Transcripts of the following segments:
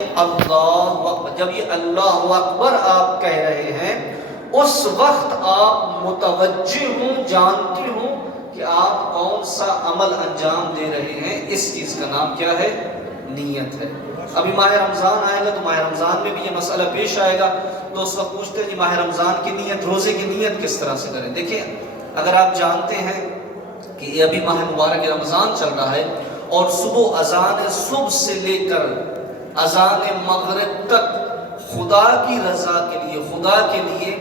اللہ اکبر، جب یہ اللہ اکبر آپ کہہ رہے ہیں اس وقت آپ متوجہ ہوں، جانتے ہوں کہ آپ کون سا عمل انجام دے رہے ہیں۔ اس چیز کا نام کیا ہے؟ نیت ہے۔ ابھی ماہ رمضان آئے گا تو ماہ رمضان میں بھی یہ مسئلہ پیش آئے گا، تو اس وقت پوچھتے ہیں جی ماہ رمضان کی نیت، روزے کی نیت کس طرح سے کریں؟ دیکھیں، اگر آپ جانتے ہیں کہ یہ ابھی ماہ مبارک رمضان چل رہا ہے اور صبح اذان صبح سے لے کر اذان مغرب تک خدا کی رضا کے لیے، خدا کے لیے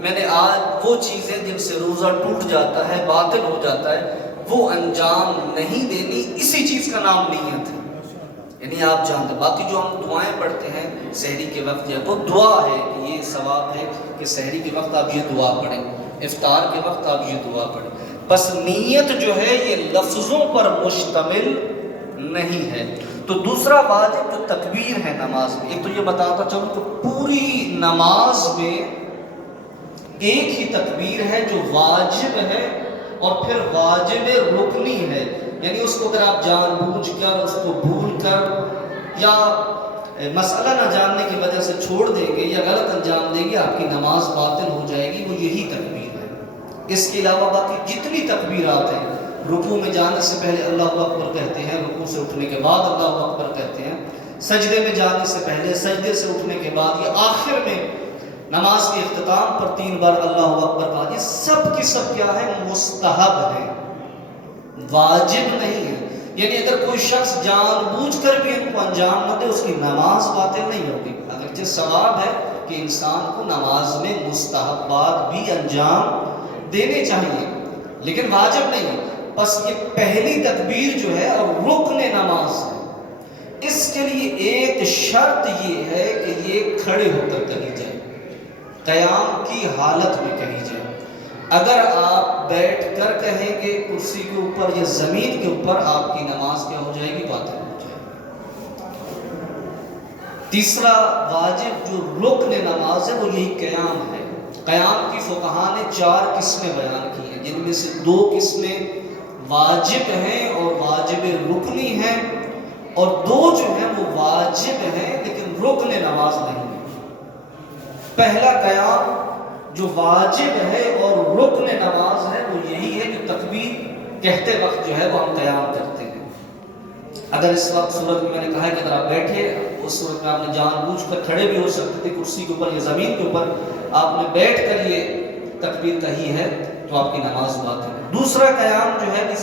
میں نے آج وہ چیزیں جن سے روزہ ٹوٹ جاتا ہے، باطل ہو جاتا ہے، وہ انجام نہیں دینی، اسی چیز کا نام نیت ہے۔ یعنی آپ جانتے، باقی جو ہم دعائیں پڑھتے ہیں سحری کے وقت، وہ دعا ہے کہ یہ ثواب ہے کہ سحری کے وقت آپ یہ دعا پڑھیں، افطار کے وقت آپ یہ دعا پڑھیں، بس نیت جو ہے یہ لفظوں پر مشتمل نہیں ہے۔ تو دوسرا واجب جو تکبیر ہے نماز میں، ایک تو یہ بتاتا چلوں کہ پوری نماز میں ایک ہی تکبیر ہے جو واجب ہے اور پھر واجب رکنی ہے، یعنی اس کو اگر آپ جان بوجھ کر، اس کو بھول کر یا مسئلہ نہ جاننے کی وجہ سے چھوڑ دیں گے یا غلط انجام دیں گے، آپ کی نماز باطل ہو جائے گی، وہ یہی تکبیر ہے۔ اس کے علاوہ باقی جتنی تکبیرات ہیں، رکوع میں جانے سے پہلے اللہ اکبر کہتے ہیں، رکوع سے اٹھنے کے بعد اللہ اکبر کہتے ہیں، سجدے میں جانے سے پہلے، سجدے سے اٹھنے کے بعد، یا آخر میں نماز کے اختتام پر 3 بار اللہ اکبر کہا، یہ سب کی سب کیا ہے؟ مستحب ہے، واجب نہیں ہے۔ یعنی اگر کوئی شخص جان بوجھ کر بھی ان کو انجام نہ دے، اس کی نماز باطل نہیں ہوگی۔ اگرچہ ثواب ہے کہ انسان کو نماز میں مستحبات بھی انجام دینے چاہیے، لیکن واجب نہیں ہے۔ بس یہ پہلی تکبیر جو ہے اور رکن نماز ہے، اس کے لیے ایک شرط یہ ہے کہ یہ کھڑے ہو کر کہی جائے، قیام کی حالت میں کہی جائے۔ اگر آپ بیٹھ کر کہیں گے کرسی کے اوپر یا زمین کے اوپر، آپ کی نماز کیا ہو جائے گی؟ باطل ہو جائے گی۔ تیسرا واجب جو رکن نماز ہے وہ یہی قیام ہے۔ قیام کی فقہاء نے 4 قسمیں بیان کی ہیں، جن میں سے 2 قسمیں واجب ہیں اور واجب رکنی ہیں، اور 2 جو ہیں وہ واجب ہیں لیکن رکن نماز نہیں ہے۔ پہلا قیام جو واجب ہے اور رکن نماز ہے وہ یہی ہے کہ تکبیر کہتے وقت جو ہے وہ ہم قیام کرتے ہیں۔ اگر اس وقت صورت میں میں نے کہا ہے کہ اگر آپ بیٹھے، اس صورت میں آپ نے جان بوجھ کر کھڑے بھی ہو سکتے تھے کرسی کے اوپر یا زمین کے اوپر، آپ نے بیٹھ کر یہ تکبیر کہی ہے تو آپ کی نماز باطل ہے۔ دوسرا قیام جو ہے